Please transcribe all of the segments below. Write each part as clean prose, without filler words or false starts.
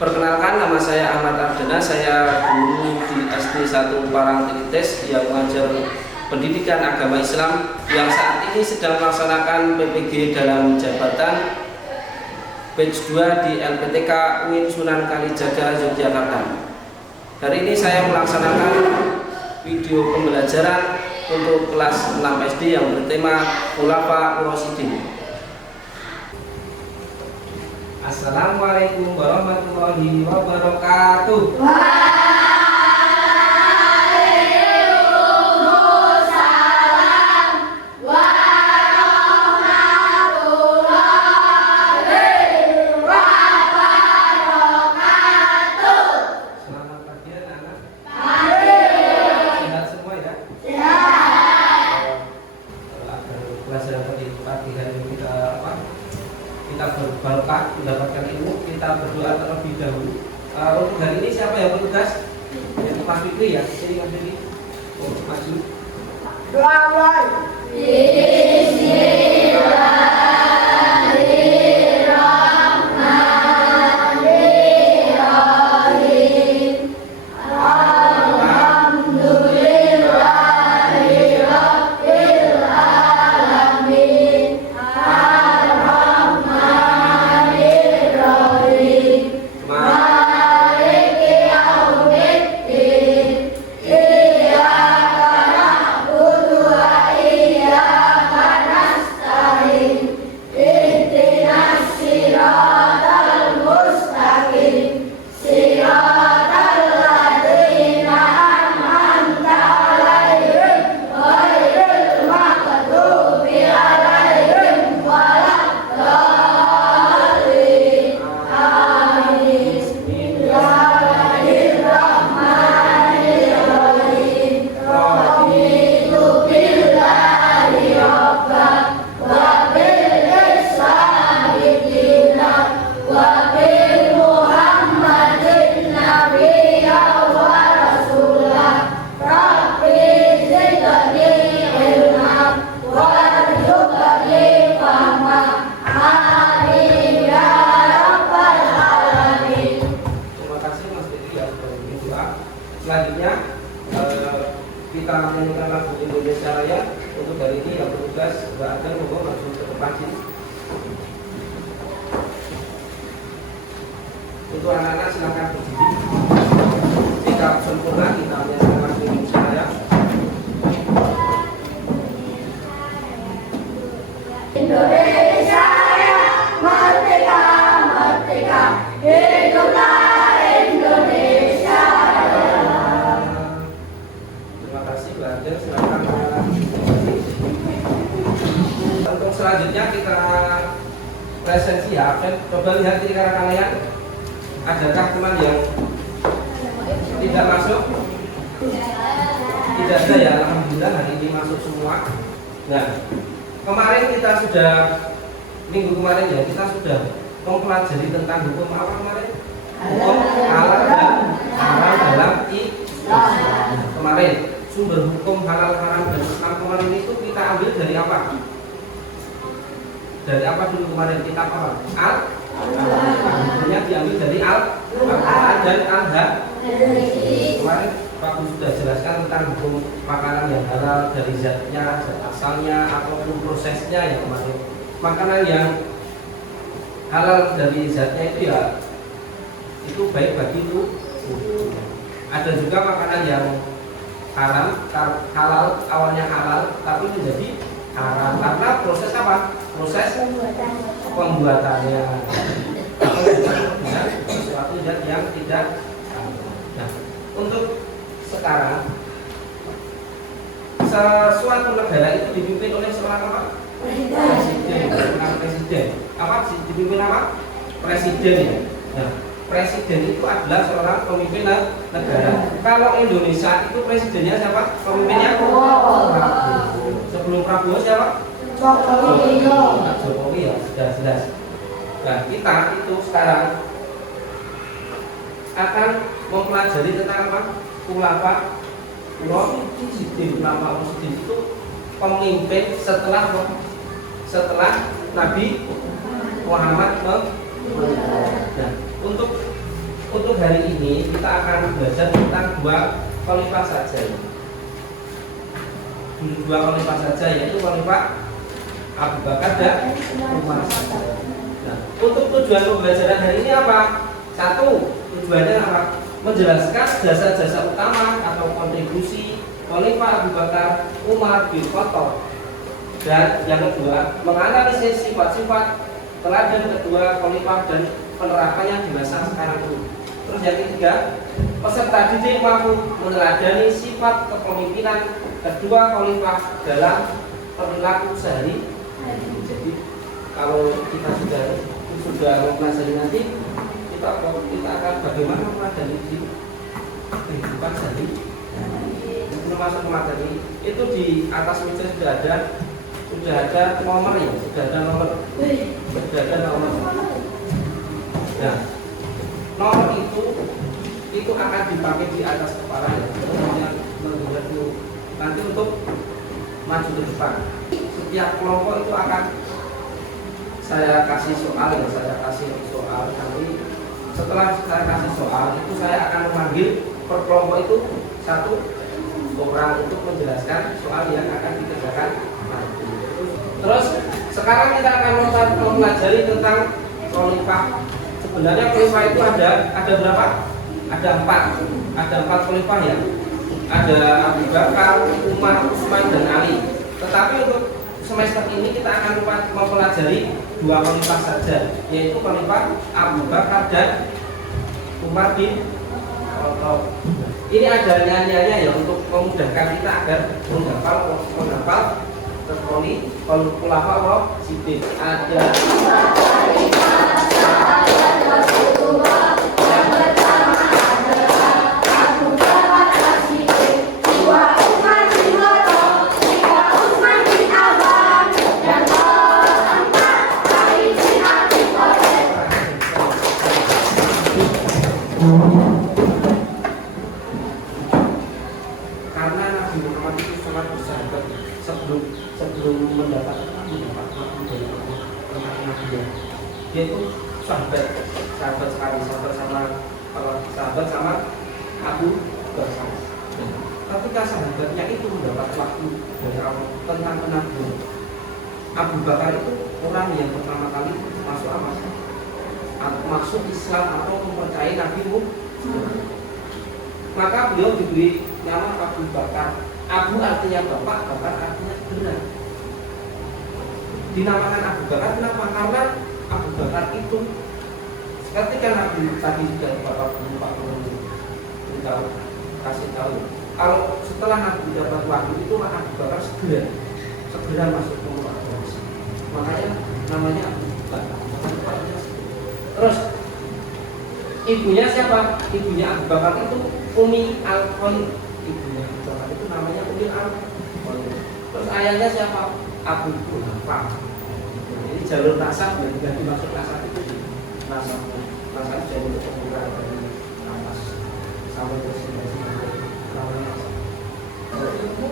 Perkenalkan, nama saya Ahmad Ardana, saya guru di SD 1 Parangtritis yang mengajar pendidikan agama Islam yang saat ini sedang melaksanakan PPG dalam jabatan batch 2 di LPTK UIN Sunan Kalijaga, Yogyakarta. Hari ini saya melaksanakan video pembelajaran untuk kelas 6 SD yang bertema Khulafa Ur-Rasyidin. Assalamualaikum warahmatullahi wabarakatuh. Waalaikumsalam warahmatullahi wabarakatuh. Selamat pagi anak-anak. Pagi. Sehat semua ya? Sehat. Pelajaran pagi hari ini kita berbarokah mendapatkan ilmu, kita berdoa terlebih dahulu. Untuk hari ini siapa yang bertugas? Yaitu Mas Fikri ya. Sini Mas Fikri. Oh, maju. Doa mulai. Bismillahirrahmanirrahim. Alhamdulillahirabbil alamin. Maliki yaumiddin. Iyyaka na'budu wa iyyaka nasta'in. Ihdinas siratal mustaqim. Siratal ladzina an'amta 'alaihim ghairil maghdubi 'alaihim waladdallin. Amin. Bismillahirrahmanirrahim. Raditu billahi rabban wa bil islami dinan wa bi Muhammadin nabiyyan wa rasulah. Rabbi zidni ilman warzuqni fahma. Amin ya rabbal alamin. Terima kasih Mas Fikri ya sudah berdoa. Selanjutnya kita menyanyikan lagu Indonesia Raya. Untuk hari ini yang bertugas Mbak Adel, monggo langsung ke depan sini. Untuk anak-anak silakan berdiri. Sikap sempurna kita menyanyikan lagu Indonesia Raya. Indonesia Raya, merdeka, merdeka, hiduplah Indonesia Raya. Terima kasih Mbak Adel, silakan. Untuk selanjutnya kita presensi ya, absen. Coba lihat kiri kanan kalian. Adakah teman yang tidak masuk? Tidak ada ya, alhamdulillah hari ini masuk semua. Nah, kemarin kita sudah minggu kemarin ya, kita sudah mempelajari tentang hukum apa kemarin? Hukum halal dan haram dalam Islam. Kemarin sumber hukum halal haram dan Islam kemarin itu kita ambil dari apa? Dari apa dulu kemarin? Kitab apa? Hukumnya diambil dari Al-Quran dan Al-Hadis. Kemarin Pak Guru sudah jelaskan tentang hukum makanan yang halal dari zatnya, zat asalnya, ataupun prosesnya yang kemarin. Makanan yang halal dari zatnya itu ya itu baik bagi tubuh. Ada juga makanan yang haram, halal awalnya halal tapi menjadi haram karena proses apa? Proses pembuatannya. Atau dengan sesuatu zat yang tidak. Nah, untuk sekarang sesuatu negara itu dipimpin oleh seorang apa? Presiden. Bukan presiden. Apa? Dipimpin apa? Presiden ya. Nah, presiden itu adalah seorang pemimpin negara. Kalau Indonesia itu presidennya siapa? Pemimpinnya Prabowo. Sebelum Prabowo siapa? Jokowi ya, sudah jelas. Nah, kita itu sekarang akan mempelajari tentang apa? Khulafa Ur-Rasyidin. Khulafa Ur-Rasyidin itu pemimpin setelah Nabi Muhammad. Nah, untuk untuk hari ini kita akan belajar tentang dua khalifah saja. Dua khalifah saja, yaitu khalifah Abu Bakar dan Umar. Nah, untuk tujuan pembelajaran hari ini apa? Satu, tujuannya apa? Menjelaskan jasa-jasa utama atau kontribusi khalifah Abu Bakar Umar bin Khattab. Dan yang kedua, menganalisis sifat-sifat teladan kedua khalifah dan penerapannya di masa sekarang itu. Terus yang ketiga, peserta didik mampu meneladani sifat kepemimpinan kedua khalifah dalam perilaku sehari. Jadi kalau kita sudah mempelajari nanti, kita akan bagaimana meneladani di kehidupan sehari. Termasuk materi itu di atas meja sudah ada nomor ya, sudah ada nomor. Nah, nomor itu akan dipakai di atas kepala ya, nanti untuk maju ke depan. Setiap kelompok itu akan saya kasih soal nanti setelah saya kasih soal itu saya akan memanggil per kelompok itu satu orang untuk menjelaskan soal yang akan dikerjakan nanti. Terus sekarang kita akan mempelajari tentang khalifah. Sebenarnya khalifah itu ada berapa? Ada empat khalifah ya. Ada Abu Bakar, Umar, Utsman dan Ali. Tetapi untuk semester ini kita akan mempelajari dua khalifah saja, yaitu khalifah Abu Bakar dan Umar bin Khattab. Ini ada nyanyiannya ya untuk memudahkan kita agar menghafal terkoni kalau khulafa Rasyidin. Ada sebelum mendapatkan dia itu sahabat sekali, sahabat sama Abu Bakar. Ketika sahabatnya itu mendapat waktu dari Allah tentang penabur, Abu Bakar itu orang yang pertama kali masuk Islam atau mempercayai Nabi Muhammad. Maka beliau diberi nama Abu Bakar. Abu artinya bapak, Bakar artinya benar. Dinamakan Abu Bakar kenapa? Karena Abu Bakar itu ketika Nabi tadi sudah bapak beritahu kasih tahu, kalau setelah Nabi dapat wahyu itu Abu Bakar segera masuk ke rumah. Makanya namanya Abu Bakar. Terus ibunya siapa? Ibunya Abu Bakar itu Umi Al-Khalid. Ibunya Abu Bakar itu namanya Umi Al-Khalid. Terus ayahnya siapa? Abu Bakar. Ini jalur nasab yang tidak dimaksud nasab itu nasab jalur keturunan dari atas sampai ke sini.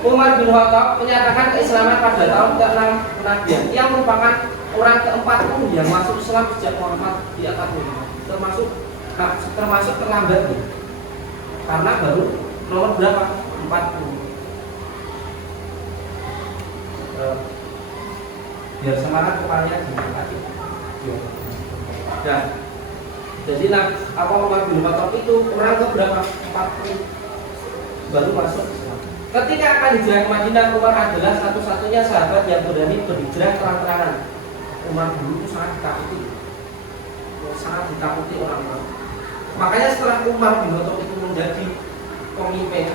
Umar bin Khattab menyatakan keislaman pada tahun ke-6 kenabian. Ia merupakan orang ke-40 yang masuk Islam sejak Muhammad di atas dunia. Termasuk terlambat nih. Karena baru nomor berapa? 40. Biar semangat kepalanya tadi. Dan jadi Umar bin Khattab itu orang ke berapa? 40 baru masuk Islam. Ketika akan hijrah ke Madinah, Umar adalah satu-satunya sahabat yang berani berhijrah terang-terangan. Umar dulu itu sangat ditakuti orang-orang. Makanya setelah Umar bin Khattab itu menjadi pemimpin,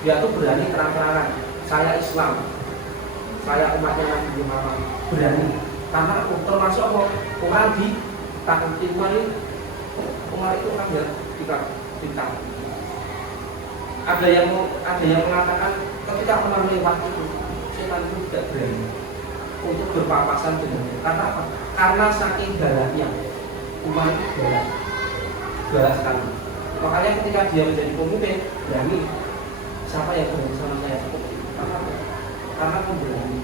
dia tuh berani terang-terangan. Saya Islam, saya umatnya Nabi Muhammad, berani. Karena termasuk orang ditakuti. Umar itu orang yang ditakuti. Ada yang mengatakan ketika Umar lewat itu, setan itu tidak berani untuk berpapasan dengannya. Karena apa? Karena saking galaknya Umar itu galak sekali. Makanya ketika dia menjadi pemimpin, berani. Siapa yang berani sama saya seperti itu? Karena pemberani.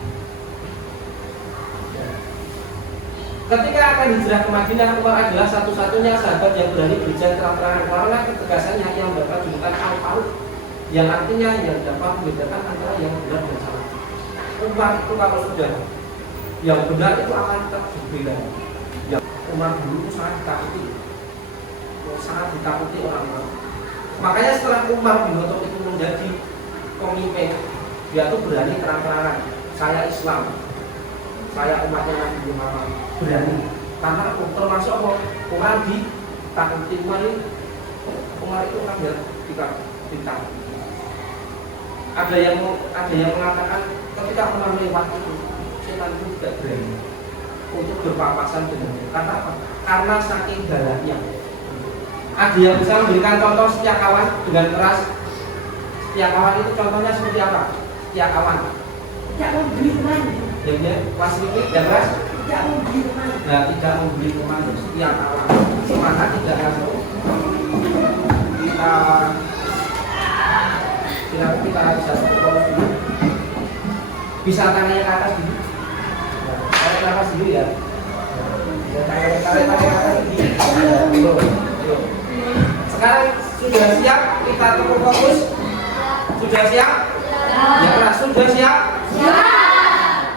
Ketika akan hijrah ke Madinah, Umar adalah satu-satunya sahabat yang berani berjalan terang-terangan karena ketegasannya yang mendapat julukan Al-Faruq, yang artinya yang dapat membedakan antara yang benar dan salah. Umar itu kalau sudah yang benar itu akan tetap berbeda. Yang Umar dulu itu sangat ditakuti orang-orang. Makanya setelah Umar bin Khattab itu menjadi pemimpin, dia tuh berani terang-terangan, saya Islam, saya umatnya Nabi Muhammad, berani. Karena aku termasuk orang ditakuti. Umar itu kan biar ditang. Ada yang mengatakan ketika Umar lewat itu, setan itu tidak berani untuk berpapasan dengannya. Karena apa? Karena saking galaknya. Ada yang bisa memberikan contoh setiap kawan dengan keras. Setiap kawan itu contohnya seperti apa? Setiap kawan Tidak mau beli teman. jadinya kelas ini dan keras. Tidak mau beli teman. Nah, tidak membeli teman setiap kawan. Maka tidak masuk. Kita bisa fokus dulu. Bisa tangannya ke atas dulu. Tarik nafas dulu ya. Tarik atas dulu. Sekarang sudah siap kita tepuk fokus? Sudah siap? Ya keras, sudah siap? Siap.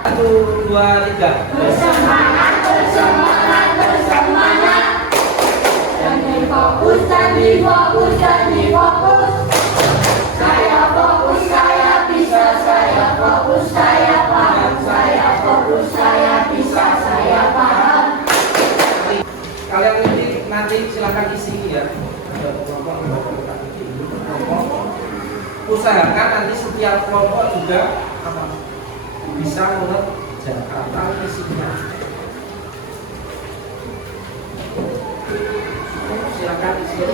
1, 2, 3. Bersemangat, bersemangat, bersemangat. Jangan fokus, jangan fokus, jangan fokus. Saya fokus, saya bisa, saya fokus, saya paham, saya fokus, saya bisa, saya paham. Kalian nanti silakan isi ya. Usahakan nanti setiap kelompok juga bisa mengerjakan isinya. Silakan isi.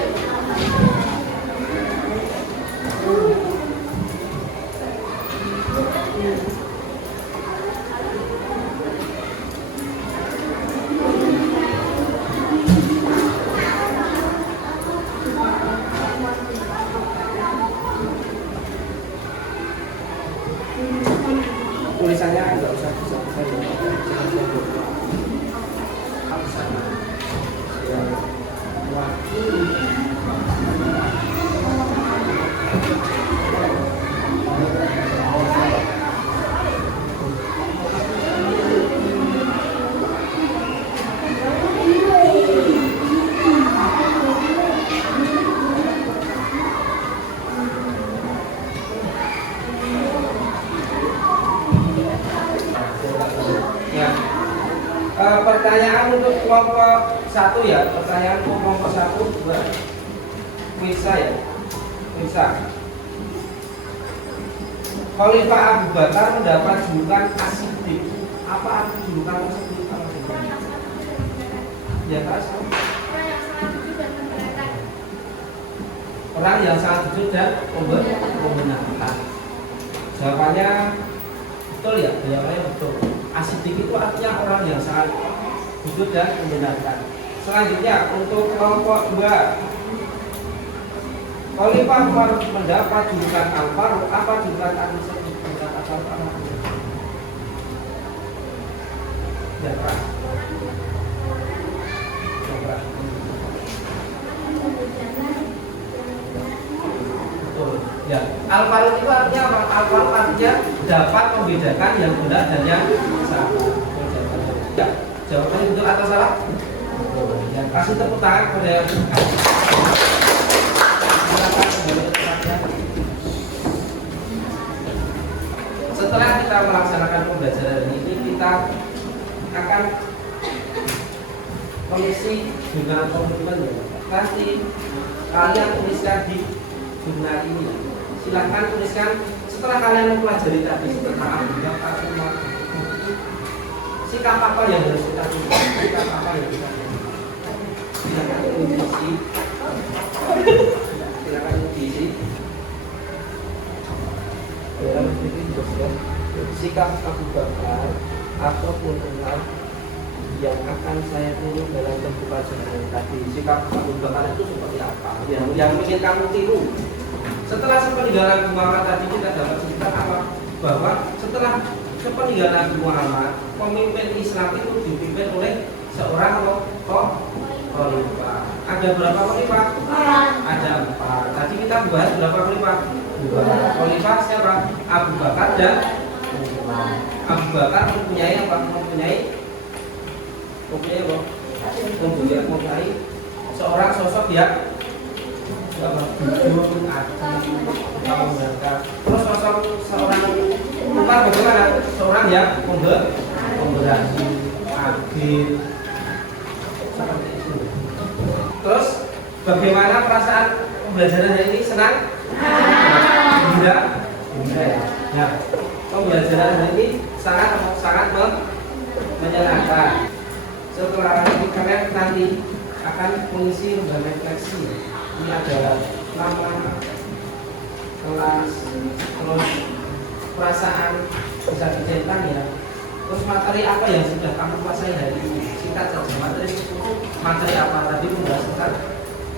Tulisannya nggak usah bisa pertanyaan untuk kelompok 1 ya, pertanyaan untuk kelompok 1 buat Wisa ya. Wisa. Khalifah Abu Bakar mendapat julukan As-Siddiq. Apa arti julukan tersebut? Ya Kak. Orang yang sangat jujur dan membenarkan. Jawabannya betul ya, jawabannya betul. As-Siddiq itu artinya orang yang sangat jujur dan membenarkan. Selanjutnya untuk kelompok 2, Khalifah Umar mendapat julukan Al-Faruq. Apa julukan As-Siddiq? Ya Pak. Betul. Ya, Al-Faruq itu artinya apa? Al-Faruq artinya dapat membedakan yang benar dan yang salah. Ya, jawabannya betul atau salah? Ya, kasih tepuk tangan kepada yang benar. Silakan kembali ke tempatnya. Setelah kita melaksanakan pembelajaran ini, kita akan mengisi dengan komitmen ya. Nanti kalian tuliskan di jurnal ini. Silahkan tuliskan setelah kalian mempelajari tadi tentang sikap apa yang harus kita tulis, sikap apa yang kita tulis. Silahkan diisi. Silakan diisi. Sikap Abu Bakar ataupun umat yang akan saya tulis dalam bentuk pelajaran tadi. Sikap Abu Bakar itu seperti apa? Yang ingin kamu tiru. Setelah sepeninggalan Nabi Muhammad tadi kita dapat cerita apa? Bahwa setelah sepeninggalan Nabi Muhammad, pemimpin Islam itu dipimpin oleh seorang khalifah. Ada berapa khalifah? Ada 4. Tadi kita bahas berapa khalifah? 2. Khalifah siapa? Abu Bakar dan Umar. Abu Bakar mempunyai apa? Mempunyai apa? Mempunyai seorang sosok yang jujur, adil, membanggakan. Terus sosok seorang Umar bagaimana? Seorang yang pemberani, adil, seperti itu. Terus bagaimana perasaan pembelajaran hari ini? Senang? Gembira? Gembira ya. Nah, pembelajaran hari ini sangat menyenangkan. Setelah ini kalian nanti akan mengisi lembar refleksi. Ini ada nama, kelas, terus perasaan bisa dicetak ya. Terus materi apa yang sudah kamu kuasai hari ini? Singkat saja. Materi apa tadi membahas tentang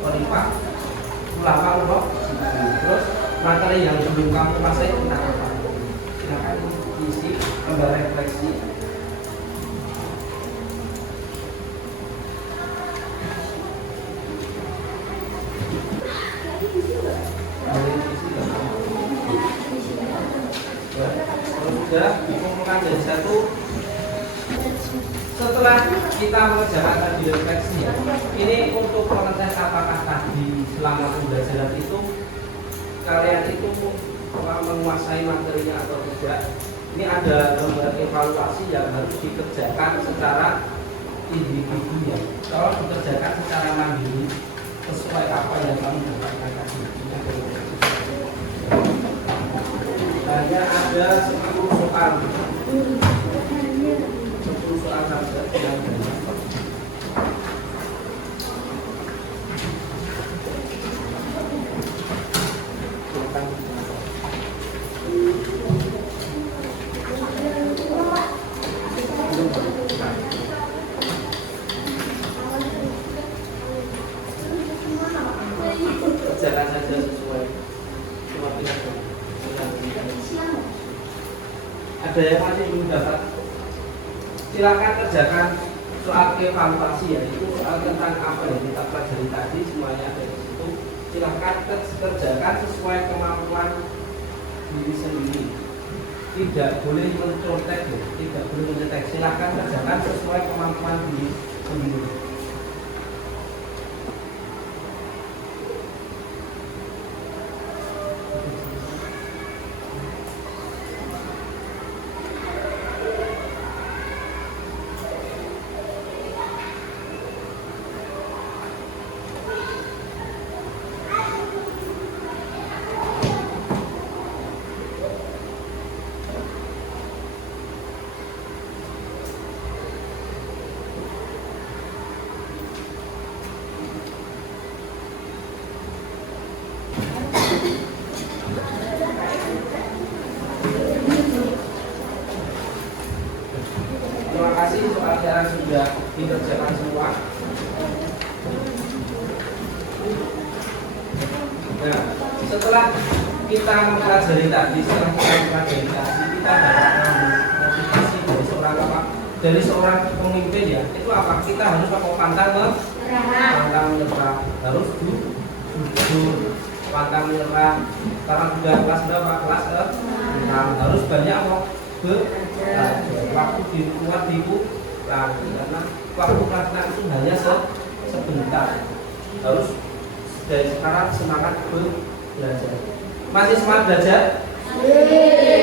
khalifah, ulama, terus materi yang belum kamu kuasai tentang apa? Silakan isi lembar refleksi. Sudah dikumpulkan jadi satu. Setelah kita mengerjakan tadi refleksi, ini untuk mengecek apakah tadi selama pembelajaran itu kalian itu menguasai materinya atau tidak. Ini ada lembar evaluasi yang harus dikerjakan secara individu ya. Kalau dikerjakan secara mandiri sesuai apa yang kamu dapatkan tadi. Hanya ada 10 soal. 10 soal saja yang kerjakan saja sesuai ada yang masih belum dapat, silakan kerjakan soal evaluasi ya, itu soal tentang apa yang kita pelajari tadi semuanya ada di situ. Silakan kerjakan sesuai kemampuan diri sendiri. Tidak boleh mencontek, tidak boleh mencetek. Silakan kerjakan sesuai kemampuan diri sendiri. Terima kasih soal yang sudah dikerjakan semua. Nah, setelah kita mempelajari tadi, setelah kita mempelajari tadi, kita dapat motivasi dari seorang apa? Dari seorang pemimpin ya. Itu apa? Kita harus pantang menyerah, harus jujur, pantang menyerah. Karena sudah kelas berapa? Kelas 6. Harus banyak waktu dibuat lagi karena waktu kelas itu hanya sebentar. Harus dari sekarang semangat belajar. Masih semangat belajar?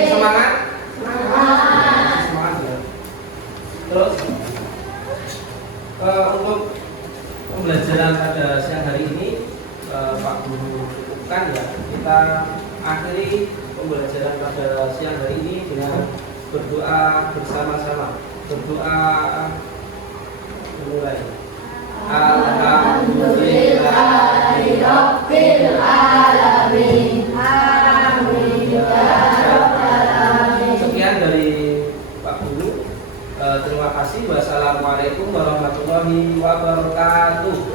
Semangat? Semangat ya. Terus untuk pembelajaran pada siang hari ini Pak Guru kan ya, kita akhiri pembelajaran pada siang hari ini dengan berdoa bersama-sama. Berdoa mulai. Alhamdulillahirabbil alamin. Amin ya rabbal alamin. Sekian dari Pak Guru. Terima kasih. Wassalamualaikum warahmatullahi wabarakatuh.